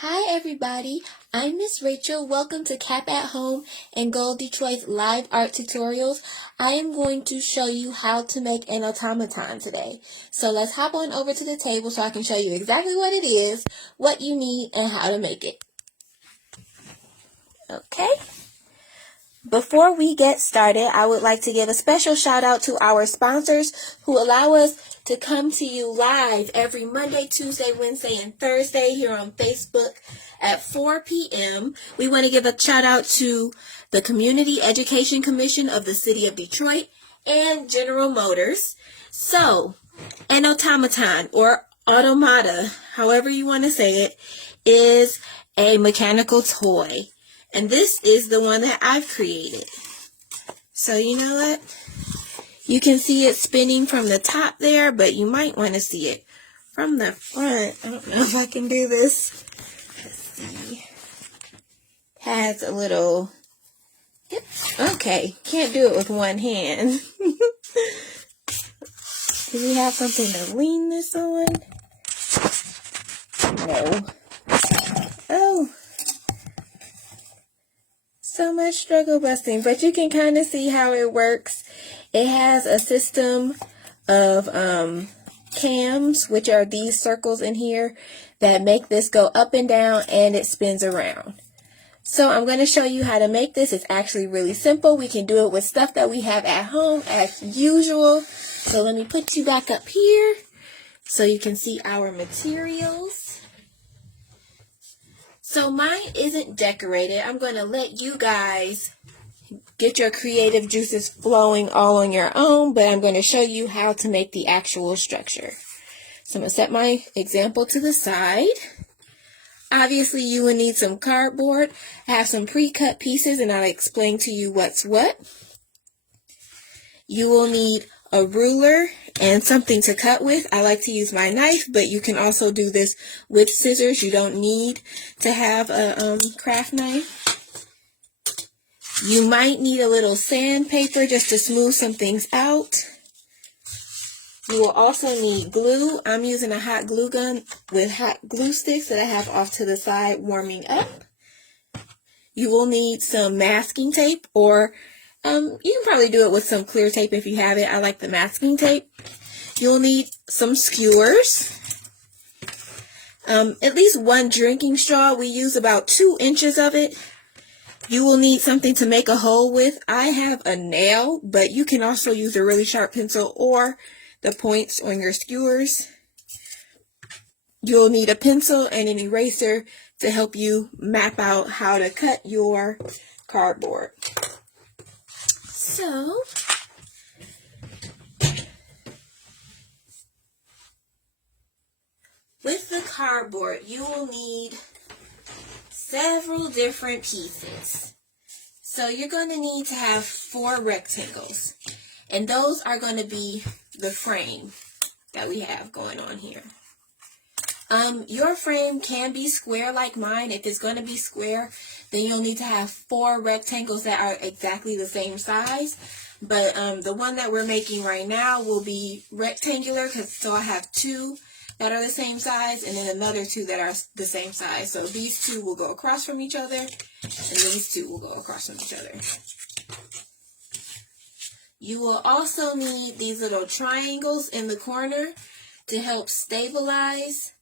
Hi everybody, I'm Miss Rachel. Welcome to Cap at Home and Gold Detroit's live art tutorials. I am going to show you how to make an automaton today. So let's hop on over to the table so I can show you exactly what it is, what you need, and how to make it. Okay. Before we get started, I would like to give a special shout out to our sponsors who allow us to come to you live every Monday, Tuesday, Wednesday, and Thursday here on Facebook at 4 p.m. We want to give a shout out to the Community Education Commission of the City of Detroit and General Motors. So, an automaton or automata, however you want to say it, is a mechanical toy. And this is the one that I've created. So you know what? You can see it spinning from the top there, but you might want to see it from the front. I don't know if I can do this. Let's see. Has a little... Yep. Okay. Can't do it with one hand. Do we have something to lean this on? No. Oh. So much struggle busting, but you can kind of see how it works. It has a system of cams, which are these circles in here that make this go up and down, and it spins around. So I'm going to show you how to make this. It's actually really simple. We can do it with stuff that we have at home as usual. So let me put you back up here so you can see our materials. So mine isn't decorated. I'm going to let you guys get your creative juices flowing all on your own, but I'm going to show you how to make the actual structure. So I'm going to set my example to the side. Obviously, you will need some cardboard. I have some pre-cut pieces, and I'll explain to you what's what. You will need a ruler and something to cut with. I like to use my knife, but you can also do this with scissors. You don't need to have a craft knife. You might need a little sandpaper just to smooth some things out. You will also need glue. I'm using a hot glue gun with hot glue sticks that I have off to the side warming up. You will need some masking tape, or you can probably do it with some clear tape if you have it. I like the masking tape. You'll need some skewers. At least one drinking straw. We use about 2 inches of it. You will need something to make a hole with. I have a nail, but you can also use a really sharp pencil or the points on your skewers. You'll need a pencil and an eraser to help you map out how to cut your cardboard. So, with the cardboard, you will need several different pieces. So you're going to need to have 4 rectangles, and those are going to be the frame that we have going on here. Your frame can be square like mine. If it's going to be square, then you'll need to have 4 rectangles that are exactly the same size. But the one that we're making right now will be rectangular, so I have 2 that are the same size and then another 2 that are the same size. So these 2 will go across from each other, and these 2 will go across from each other. You will also need these little triangles in the corner to help stabilize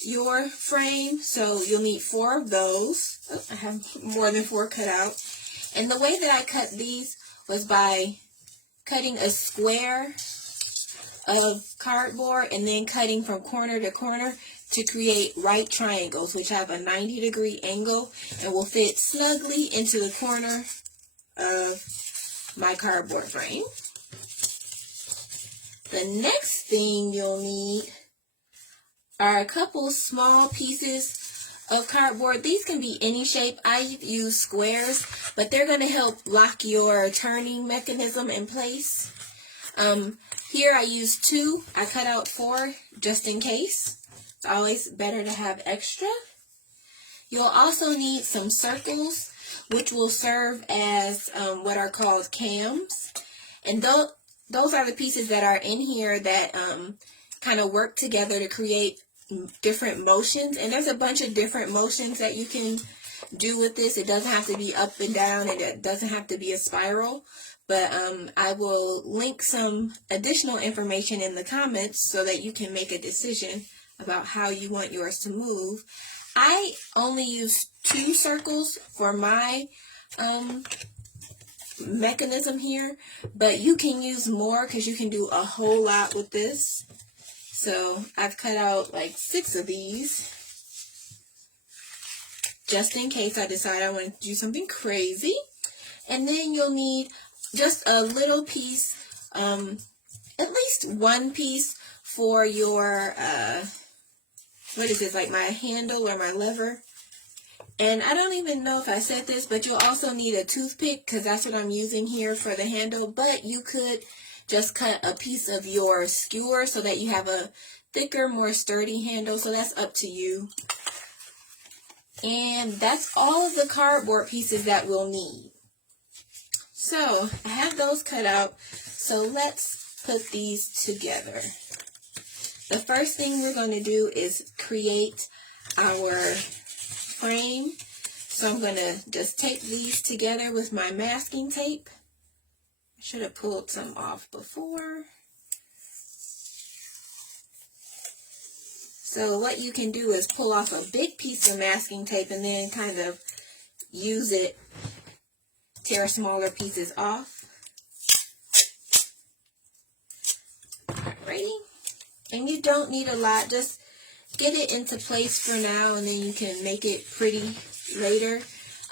your frame. So you'll need 4 of those. Oh, I have more than 4 cut out. And the way that I cut these was by cutting a square of cardboard and then cutting from corner to corner to create right triangles, which have a 90-degree angle and will fit snugly into the corner of my cardboard frame. The next thing you'll need are a couple small pieces of cardboard. These can be any shape. I use squares, but they're going to help lock your turning mechanism in place. Here I use 2. I cut out 4 just in case. It's always better to have extra. You'll also need some circles, which will serve as what are called cams. And those are the pieces that are in here that kind of work together to create different motions, and there's a bunch of different motions that you can do with this. It doesn't have to be up and down, and it doesn't have to be a spiral, but I will link some additional information in the comments so that you can make a decision about how you want yours to move. I only use 2 circles for my mechanism here, but you can use more because you can do a whole lot with this. So I've cut out like 6 of these just in case I decide I want to do something crazy. And then you'll need just a little piece, at least 1 piece for your, what is this, like my handle or my lever. And I don't even know if I said this, but you'll also need a toothpick because that's what I'm using here for the handle. But you could just cut a piece of your skewer so that you have a thicker, more sturdy handle. So that's up to you. And that's all of the cardboard pieces that we'll need. So I have those cut out. So let's put these together. The first thing we're going to do is create our frame. So I'm going to just tape these together with my masking tape. I should have pulled some off before. So what you can do is pull off a big piece of masking tape and then kind of use it, tear smaller pieces off. Alrighty. And you don't need a lot, just get it into place for now and then you can make it pretty later.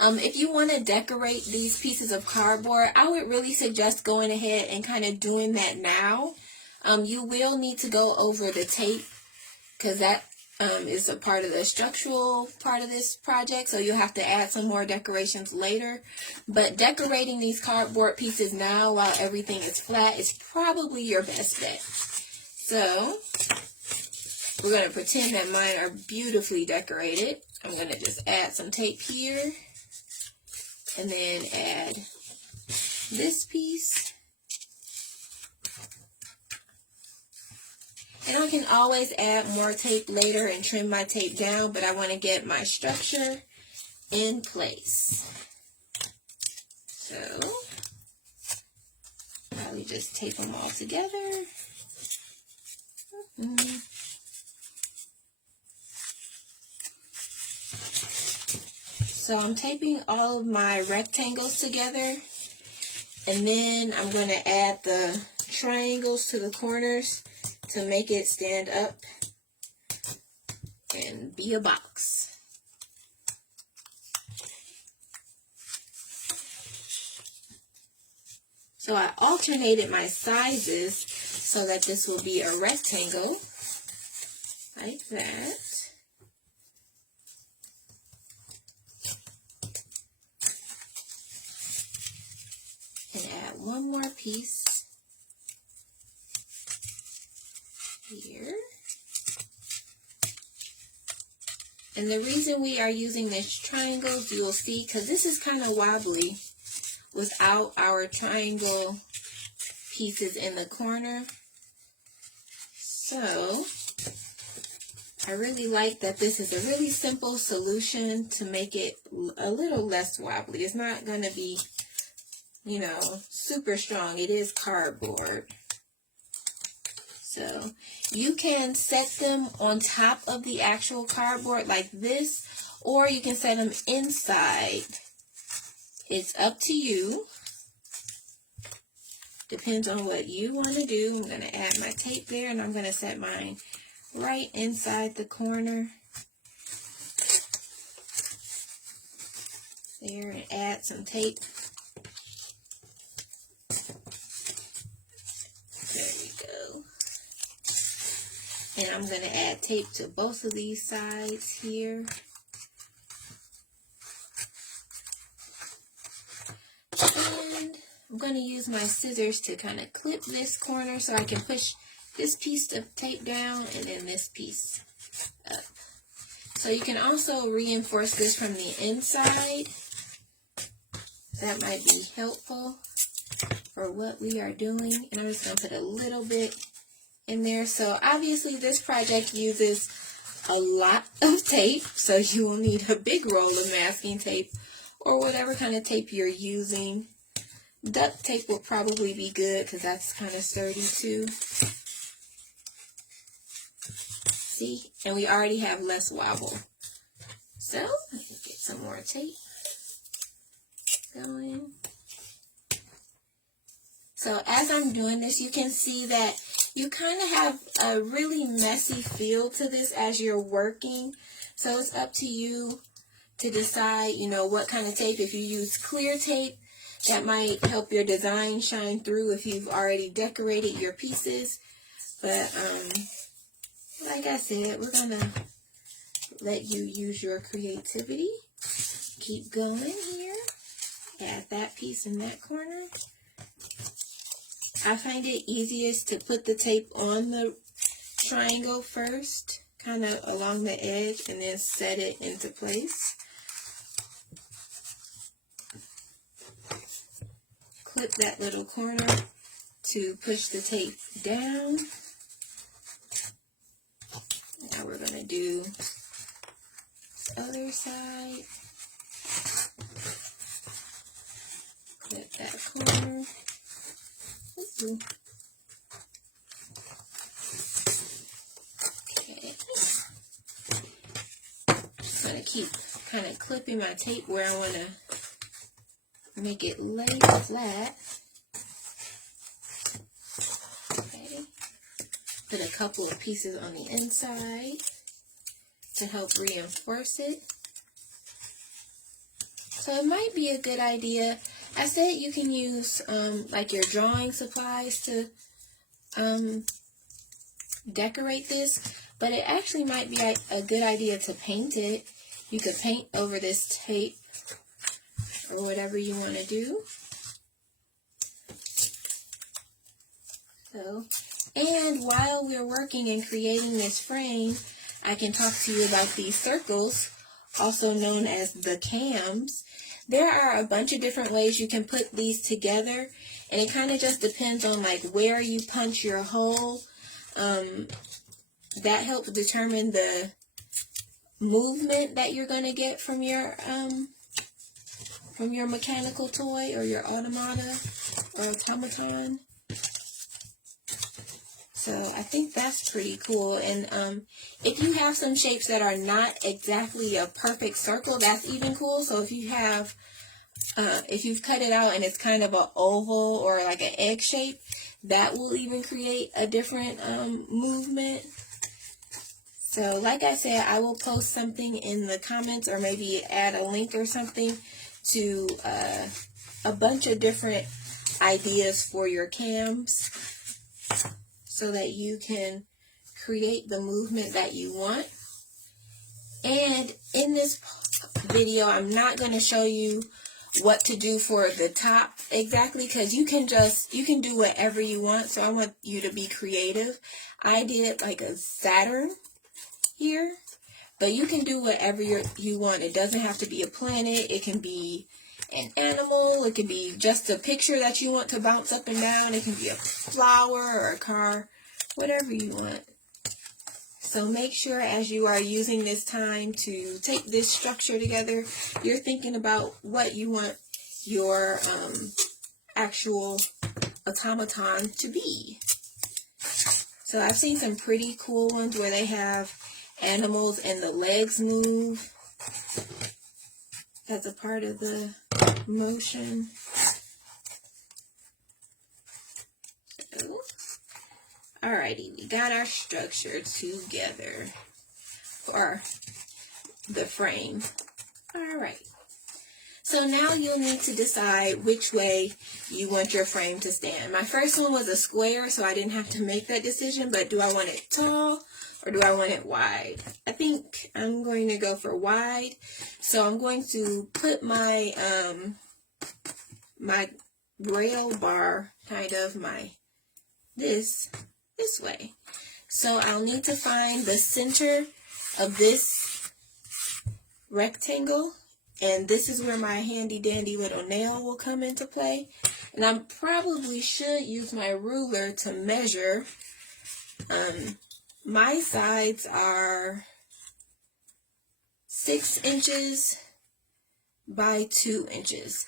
If you want to decorate these pieces of cardboard, I would really suggest going ahead and kind of doing that now. You will need to go over the tape because that is a part of the structural part of this project, so you'll have to add some more decorations later. But decorating these cardboard pieces now while everything is flat is probably your best bet. So we're going to pretend that mine are beautifully decorated. I'm going to just add some tape here and then add this piece. And I can always add more tape later and trim my tape down, but I want to get my structure in place. So probably just tape them all together. So I'm taping all of my rectangles together, and then I'm going to add the triangles to the corners to make it stand up and be a box. So I alternated my sizes so that this will be a rectangle, like that. And add one more piece here. And the reason we are using this triangle, you will see, because this is kind of wobbly without our triangle pieces in the corner. So I really like that this is a really simple solution to make it a little less wobbly. It's not going to be, you know, super strong. It is cardboard. So you can set them on top of the actual cardboard like this, or you can set them inside. It's up to you. Depends on what you want to do. I'm going to add my tape there, and I'm going to set mine right inside the corner. There, and add some tape. There we go. And I'm going to add tape to both of these sides here. And I'm going to use my scissors to kind of clip this corner so I can push this piece of tape down and then this piece up. So you can also reinforce this from the inside. That might be helpful for what we are doing. And I'm just going to put a little bit in there. So obviously this project uses a lot of tape, so you will need a big roll of masking tape or whatever kind of tape you're using. Duct tape will probably be good because that's kind of sturdy too. See? And we already have less wobble. So, let me get some more tape going. So as I'm doing this, you can see that you kind of have a really messy feel to this as you're working. So it's up to you to decide, you know, what kind of tape. If you use clear tape, that might help your design shine through if you've already decorated your pieces. But like I said, we're going to let you use your creativity. Keep going here. Add that piece in that corner. I find it easiest to put the tape on the triangle first, kind of along the edge, and then set it into place. Clip that little corner to push the tape down. Now we're going to do the other side. Clip that corner. Okay. I'm going to keep kind of clipping my tape where I want to make it lay flat. Okay. Put a couple of pieces on the inside to help reinforce it. So it might be a good idea. I said you can use like your drawing supplies to decorate this, but it actually might be a good idea to paint it. You could paint over this tape or whatever you want to do. So, and while we're working and creating this frame, I can talk to you about these circles, also known as the cams. There are a bunch of different ways you can put these together, and it kind of just depends on like where you punch your hole. That helps determine the movement that you're going to get from your mechanical toy or your automata or automaton. So I think that's pretty cool. And if you have some shapes that are not exactly a perfect circle, that's even cool. So if you have, if you've cut it out and it's kind of an oval or like an egg shape, that will even create a different movement. So like I said, I will post something in the comments or maybe add a link or something to a bunch of different ideas for your cams so that you can create the movement that you want. And in this video, I'm not going to show you what to do for the top exactly, because you can do whatever you want. So I want you to be creative. I did like a Saturn here, but you can do whatever you want. It doesn't have to be a planet. It can be an animal. It can be just a picture that you want to bounce up and down. It can be a flower or a car, whatever you want. So make sure as you are using this time to take this structure together, you're thinking about what you want your actual automaton to be. So I've seen some pretty cool ones where they have animals and the legs move as a part of the motion. So, alrighty, we got our structure together for the frame. Alright, so now you'll need to decide which way you want your frame to stand. My first one was a square, so I didn't have to make that decision, but do I want it tall or do I want it wide? I think I'm going to go for wide. So I'm going to put my my rail bar, kind of this way. So I'll need to find the center of this rectangle, and this is where my handy dandy little nail will come into play. And I probably should use my ruler to measure. My sides are 6 inches by 2 inches.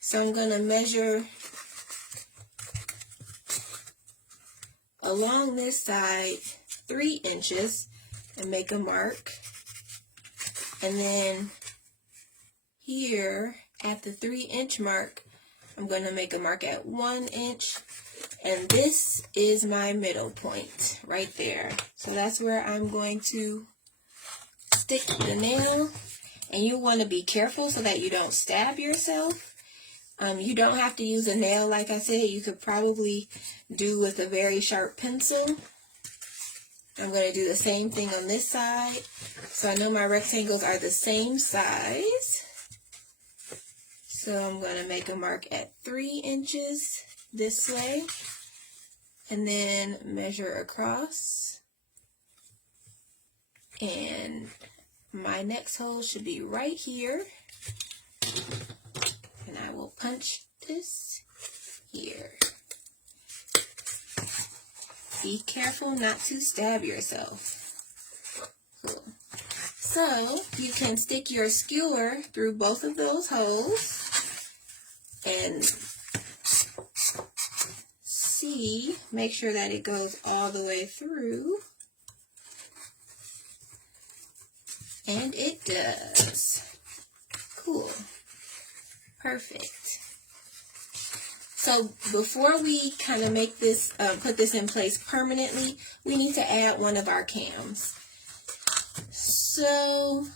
So I'm going to measure along this side 3 inches and make a mark. And then here at the 3-inch mark, I'm going to make a mark at 1 inch. And this is my middle point right there. So that's where I'm going to stick the nail. And you want to be careful so that you don't stab yourself. You don't have to use a nail, like I said. You could probably do with a very sharp pencil. I'm going to do the same thing on this side. So I know my rectangles are the same size. So I'm going to make a mark at 3 inches this way. And then measure across. And my next hole should be right here. And I will punch this here. Be careful not to stab yourself. Cool. So you can stick your skewer through both of those holes and see, make sure that it goes all the way through. And it does. Cool. Perfect. So before we kind of make this, put this in place permanently, we need to add one of our cams. So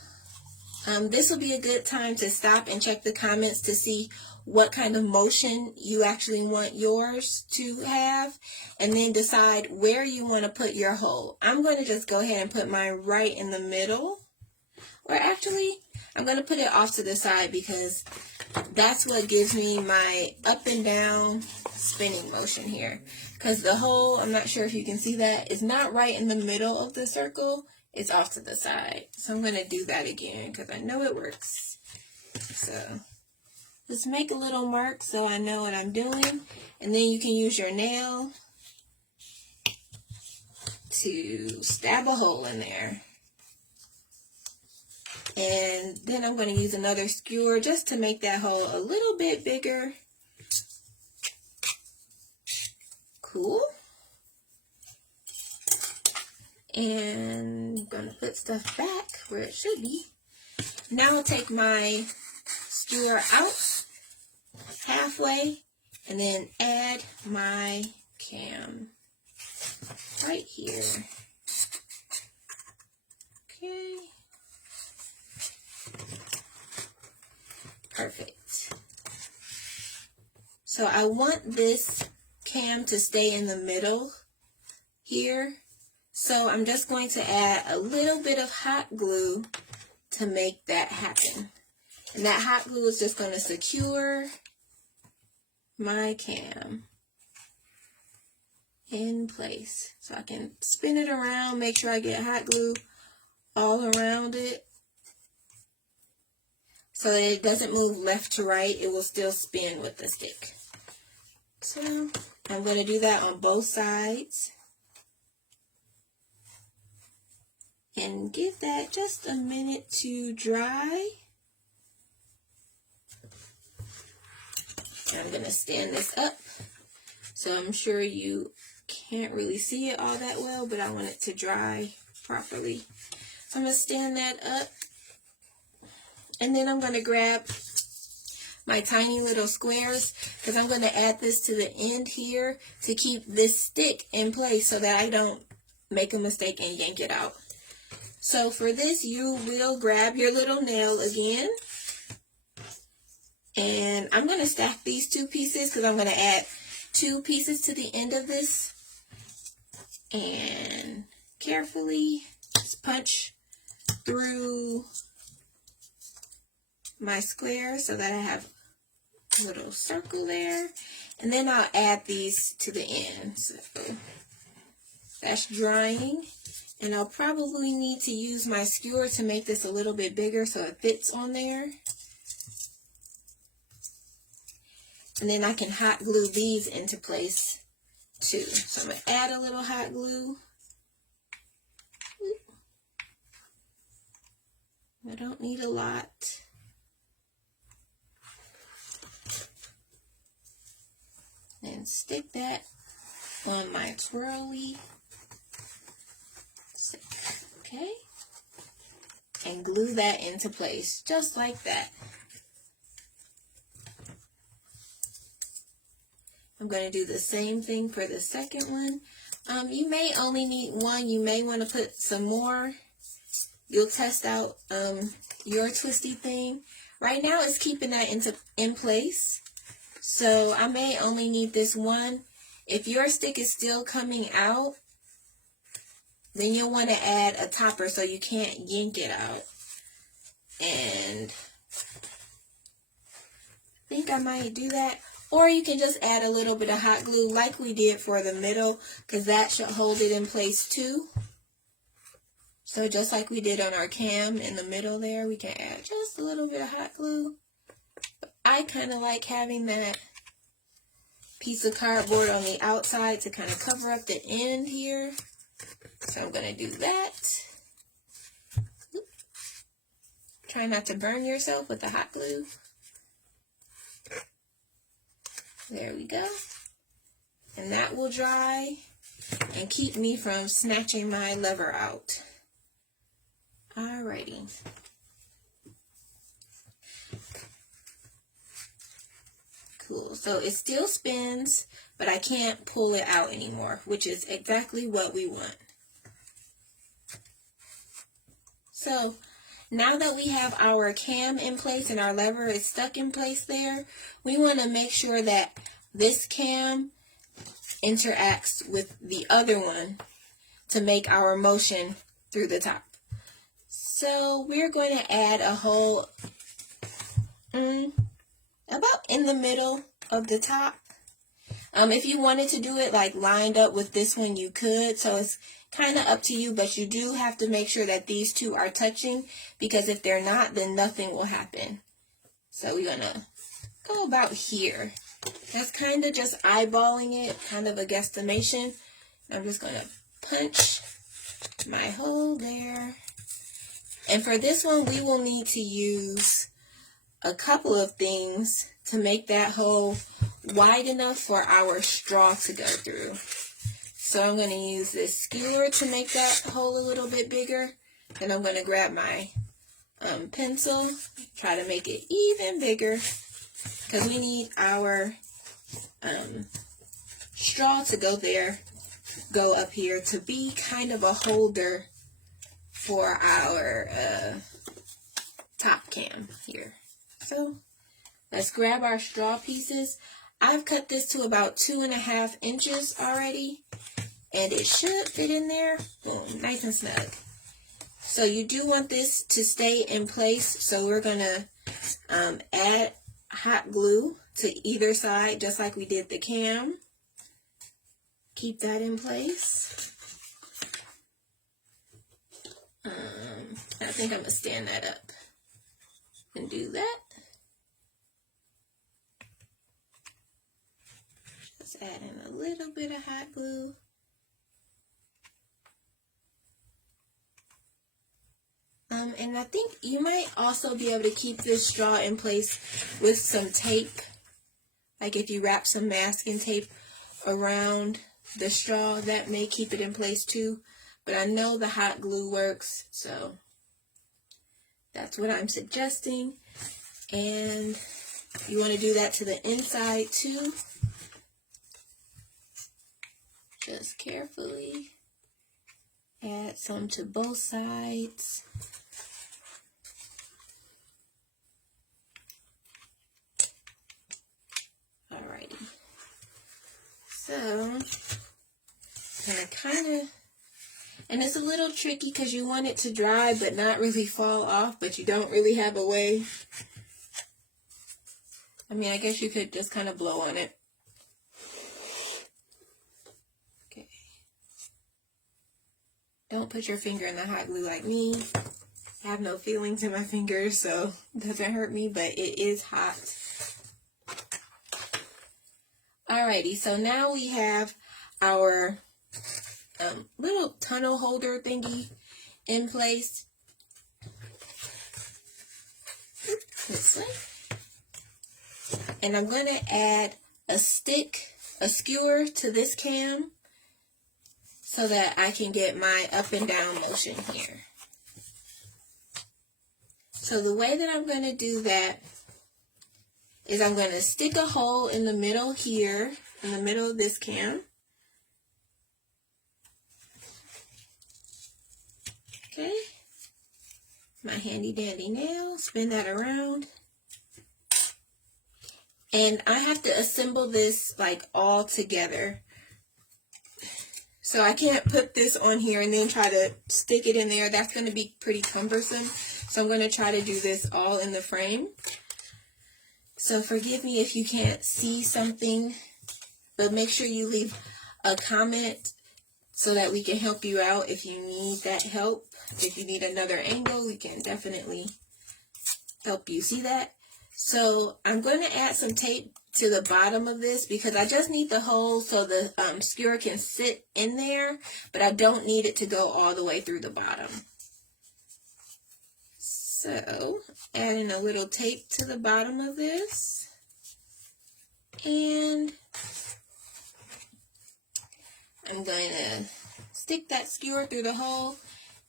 this will be a good time to stop and check the comments to see what kind of motion you actually want yours to have, and then decide where you want to put your hole. I'm going to just go ahead and put mine right in the middle. Or actually, I'm going to put it off to the side because that's what gives me my up and down spinning motion here. Because the hole, I'm not sure if you can see that, is not right in the middle of the circle. It's off to the side. So I'm going to do that again because I know it works. So just make a little mark so I know what I'm doing. And then you can use your nail to stab a hole in there. And then I'm going to use another skewer just to make that hole a little bit bigger. Cool. And I'm going to put stuff back where it should be. Now I'll take my skewer out halfway and then add my cam right here. Okay. Perfect. So I want this cam to stay in the middle here. So I'm just going to add a little bit of hot glue to make that happen. And that hot glue is just going to secure my cam in place. So I can spin it around, make sure I get hot glue all around it. So that it doesn't move left to right, it will still spin with the stick. So I'm going to do that on both sides. And give that just a minute to dry. I'm going to stand this up. So I'm sure you can't really see it all that well, but I want it to dry properly. So I'm going to stand that up. And then I'm going to grab my tiny little squares because I'm going to add this to the end here to keep this stick in place so that I don't make a mistake and yank it out. So for this, you will grab your little nail again. And I'm going to stack these two pieces because I'm going to add 2 pieces to the end of this. And carefully just punch through my square so that I have a little circle there. And then I'll add these to the end. So that's drying. And I'll probably need to use my skewer to make this a little bit bigger so it fits on there. And then I can hot glue these into place too. So I'm going to add a little hot glue. I don't need a lot. And stick that on my twirly. Okay. And glue that into place, just like that. I'm going to do the same thing for the second one. You may only need one. You may want to put some more. You'll test out your twisty thing. Right now it's keeping that in place. So I may only need this one. If your stick is still coming out, then you'll want to add a topper so you can't yank it out. And I think I might do that. Or you can just add a little bit of hot glue like we did for the middle, because that should hold it in place too. So just like we did on our cam in the middle there, we can add just a little bit of hot glue. I kind of like having that piece of cardboard on the outside to kind of cover up the end here. So I'm going to do that. Try not to burn yourself with the hot glue. There we go. And that will dry and keep me from snatching my lever out. Alrighty. Cool. So it still spins, but I can't pull it out anymore, which is exactly what we want. So now that we have our cam in place and our lever is stuck in place there, we want to make sure that this cam interacts with the other one to make our motion through the top. So we're going to add a hole about in the middle of the top. If you wanted to do it like lined up with this one, you could. So it's kind of up to you, but you do have to make sure that these two are touching, because if they're not, then nothing will happen. So we're going to go about here. That's kind of just eyeballing it, kind of a guesstimation. I'm just going to punch my hole there. And for this one, we will need to use a couple of things to make that hole wide enough for our straw to go through. So I'm going to use this skewer to make that hole a little bit bigger. And I'm going to grab my pencil, try to make it even bigger, because we need our straw to go up here to be kind of a holder for our top cam here. So let's grab our straw pieces. I've cut this to about 2.5 inches already, and it should fit in there. Boom, nice and snug. So you do want this to stay in place, so we're going to add hot glue to either side, just like we did the cam. Keep that in place. I think I'm going to stand that up and do that. Just add in a little bit of hot glue. And I think you might also be able to keep this straw in place with some tape. Like if you wrap some masking tape around the straw, that may keep it in place too. But I know the hot glue works, so that's what I'm suggesting. And you want to do that to the inside too. Just carefully add some to both sides. Alrighty. So, and it's a little tricky because you want it to dry but not really fall off, but you don't really have a way. I mean, I guess you could just kind of blow on it. Okay. Don't put your finger in the hot glue like me. I have no feelings in my fingers, so it doesn't hurt me, but it is hot. Alrighty, so now we have our little tunnel holder thingy in place. this one. And I'm going to add a skewer to this cam so that I can get my up and down motion here. So the way that I'm going to do that is I'm going to stick a hole in the middle here, in the middle of this cam. Okay. My handy dandy nail, spin that around. And I have to assemble this like all together. So I can't put this on here and then try to stick it in there. That's going to be pretty cumbersome. So I'm going to try to do this all in the frame. So forgive me if you can't see something, but make sure you leave a comment so that we can help you out if you need that help. If you need another angle, we can definitely help you see that. So I'm going to add some tape to the bottom of this because I just need the hole so the skewer can sit in there, but I don't need it to go all the way through the bottom. So adding a little tape to the bottom of this, and I'm going to stick that skewer through the hole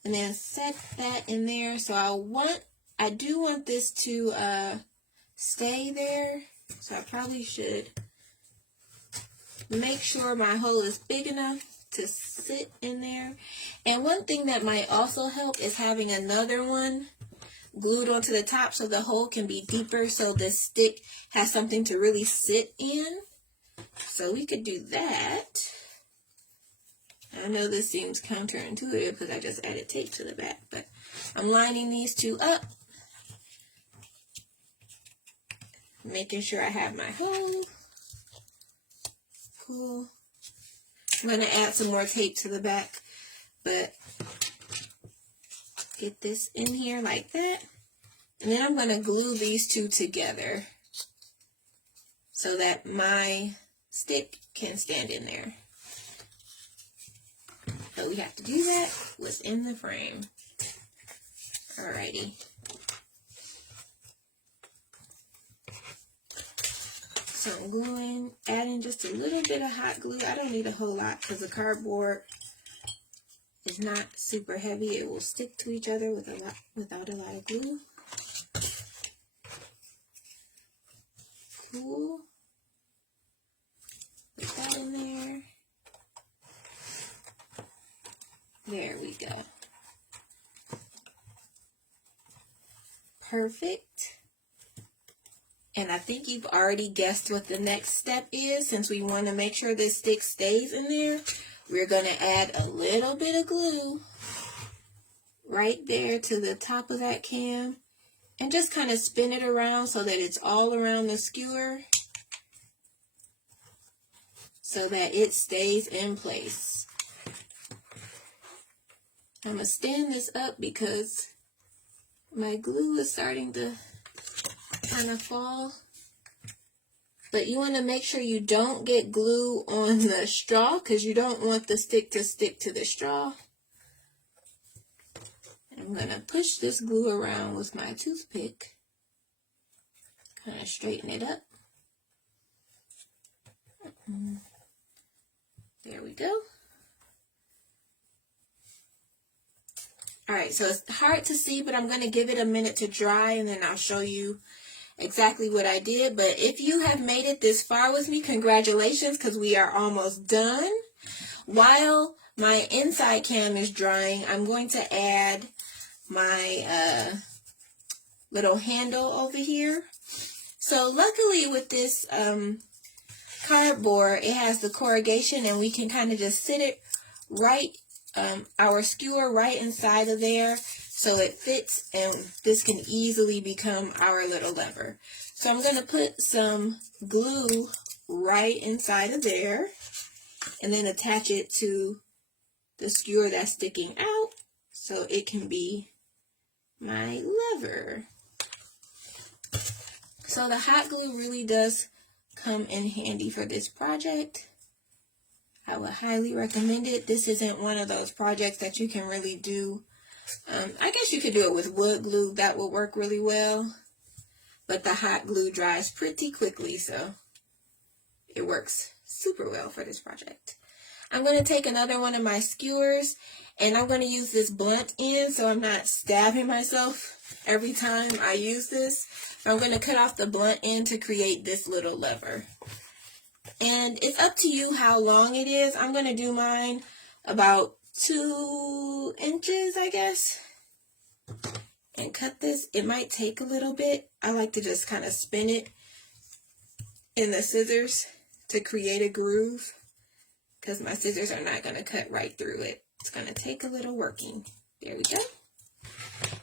and then set that in there. So I do want this to stay there, so I probably should make sure my hole is big enough to sit in there. And one thing that might also help is having another one glued onto the top so the hole can be deeper so the stick has something to really sit in. So we could do that. I know this seems counterintuitive because I just added tape to the back, but I'm lining these two up, making sure I have my hole. Cool. I'm going to add some more tape to the back, but get this in here like that. And then I'm going to glue these two together so that my stick can stand in there. So we have to do that within the frame. Alrighty. So I'm gluing, adding just a little bit of hot glue. I don't need a whole lot because the cardboard is not super heavy. It will stick to each other without a lot of glue. Cool. Put that in there. There we go. Perfect. And I think you've already guessed what the next step is. Since we want to make sure this stick stays in there, we're going to add a little bit of glue right there to the top of that cam. And just kind of spin it around so that it's all around the skewer so that it stays in place. I'm going to stand this up because my glue is starting to kind of fall. But you want to make sure you don't get glue on the straw because you don't want the stick to stick to the straw. I'm going to push this glue around with my toothpick. Kind of straighten it up. There we go. Alright, so it's hard to see, but I'm going to give it a minute to dry and then I'll show you exactly what I did. But if you have made it this far with me, congratulations, because we are almost done. While my inside cam is drying, I'm going to add my little handle over here. So luckily with this cardboard, it has the corrugation and we can kind of just sit it right, our skewer right inside of there so it fits, and this can easily become our little lever. So I'm going to put some glue right inside of there and then attach it to the skewer that's sticking out so it can be my lever. So the hot glue really does come in handy for this project. I would highly recommend it. This isn't one of those projects that you can really do. I guess you could do it with wood glue. That would work really well. but the hot glue dries pretty quickly, so it works super well for this project. I'm going to take another one of my skewers, and I'm going to use this blunt end so I'm not stabbing myself every time I use this. I'm going to cut off the blunt end to create this little lever. And it's up to you how long it is. I'm going to do mine about 2 inches, I guess. And cut this. It might take a little bit. I like to just kind of spin it in the scissors to create a groove, because my scissors are not going to cut right through it. It's going to take a little working. There we go.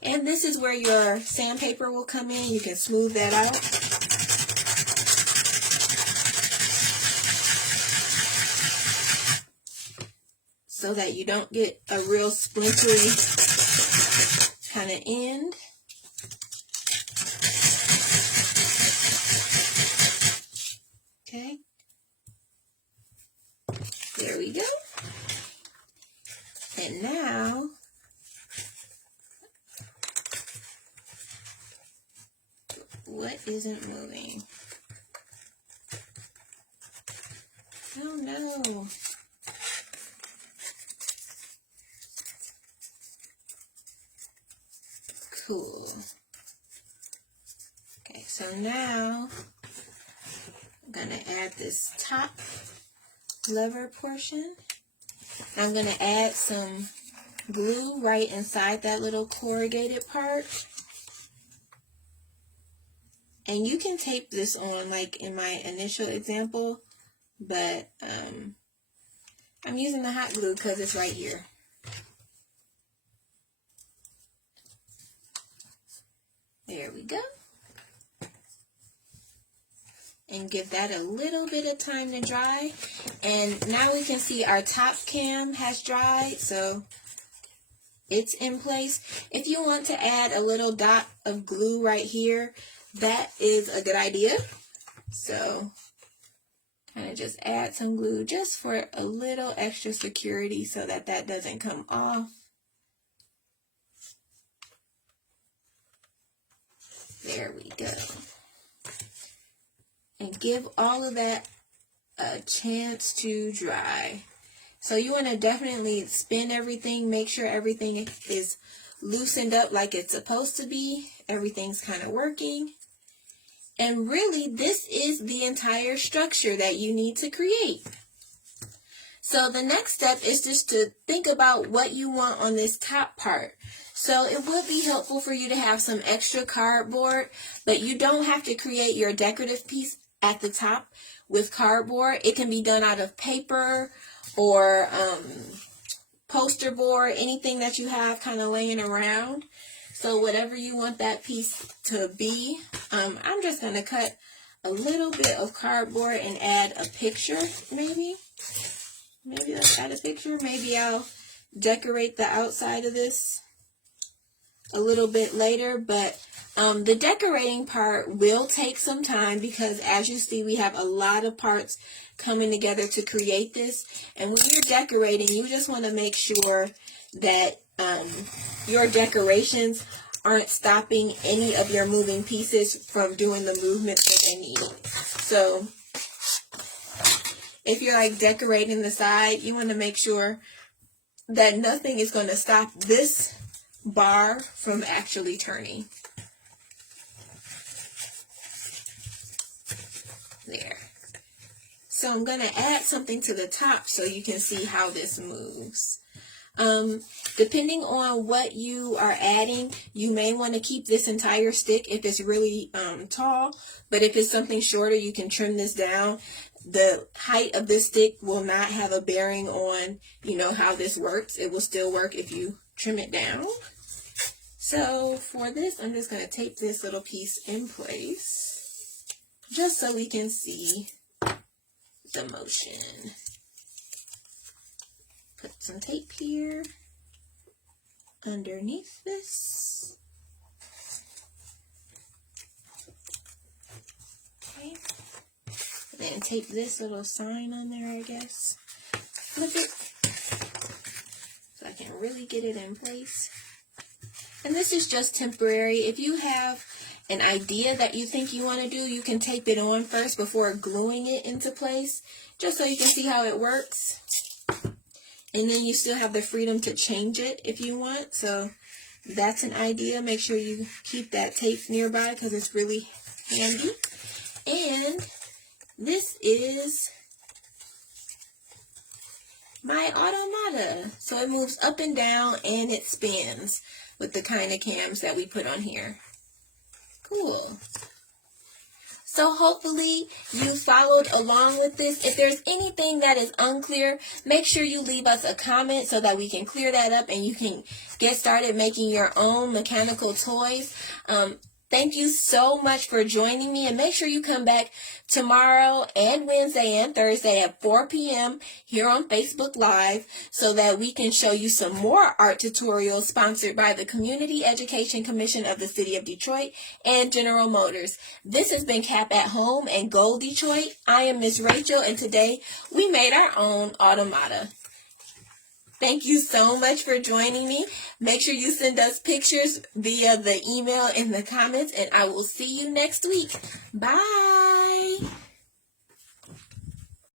And this is where your sandpaper will come in. You can smooth that out. So that you don't get a real splintery kind of end. Okay. There we go. And now, what isn't moving? Oh no. Cool. Okay, so now I'm going to add this top lever portion. I'm going to add some glue right inside that little corrugated part. And you can tape this on like in my initial example, but I'm using the hot glue because it's right here. There we go. And give that a little bit of time to dry. And now we can see our top cam has dried, so it's in place. If you want to add a little dot of glue right here, that is a good idea. So kind of just add some glue just for a little extra security so that that doesn't come off. There we go. And give all of that a chance to dry. So you want to definitely spin everything, make sure everything is loosened up like it's supposed to be. Everything's kind of working. And really, this is the entire structure that you need to create. So the next step is just to think about what you want on this top part. So it would be helpful for you to have some extra cardboard, but you don't have to create your decorative piece at the top with cardboard. It can be done out of paper or poster board, anything that you have kind of laying around. So whatever you want that piece to be, I'm just going to cut a little bit of cardboard and add a picture, maybe. Maybe let's add a picture. Maybe I'll decorate the outside of this a little bit later, but the decorating part will take some time because as you see, we have a lot of parts coming together to create this. And when you're decorating, you just want to make sure that your decorations aren't stopping any of your moving pieces from doing the movements that they need. So if you're like decorating the side, you want to make sure that nothing is going to stop this bar from actually turning. There. So I'm going to add something to the top so you can see how this moves. Depending on what you are adding, you may want to keep this entire stick if it's really tall, but if it's something shorter, you can trim this down. The height of this stick will not have a bearing on, how this works. It will still work if you trim it down. So for this, I'm just going to tape this little piece in place just so we can see the motion. Put some tape here underneath this. Okay. And then tape this little sign on there, I guess. Flip it so I can really get it in place. And this is just temporary. If you have an idea that you think you want to do, you can tape it on first before gluing it into place, just so you can see how it works. And then you still have the freedom to change it if you want. So that's an idea. Make sure you keep that tape nearby because it's really handy. And this is my Automata. So it moves up and down and it spins with the kind of cams that we put on here. Cool. So hopefully you followed along with this. If there's anything that is unclear, make sure you leave us a comment so that we can clear that up and you can get started making your own mechanical toys. Thank you so much for joining me, and make sure you come back tomorrow and Wednesday and Thursday at 4 p.m. here on Facebook Live so that we can show you some more art tutorials sponsored by the Community Education Commission of the City of Detroit and General Motors. This has been Cap at Home and Go Detroit. I am Miss Rachel, and today we made our own Automata. Thank you so much for joining me. Make sure you send us pictures via the email in the comments, and I will see you next week. Bye.